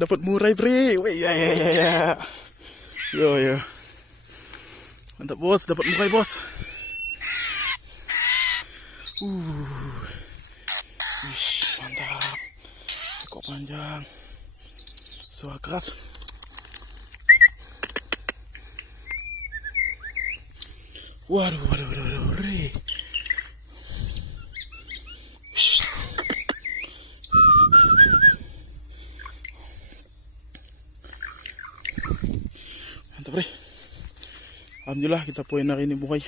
Dapat murai bre. Wih, ya ya ya ya. Yo yo. Mantap bos, dapat murai bos. Wish, mantap. Ekor panjang. Suara keras. Waduh, waduh, waduh, waduh, bre. Mantap bre. Alhamdulillah kita poin hari ini bukai.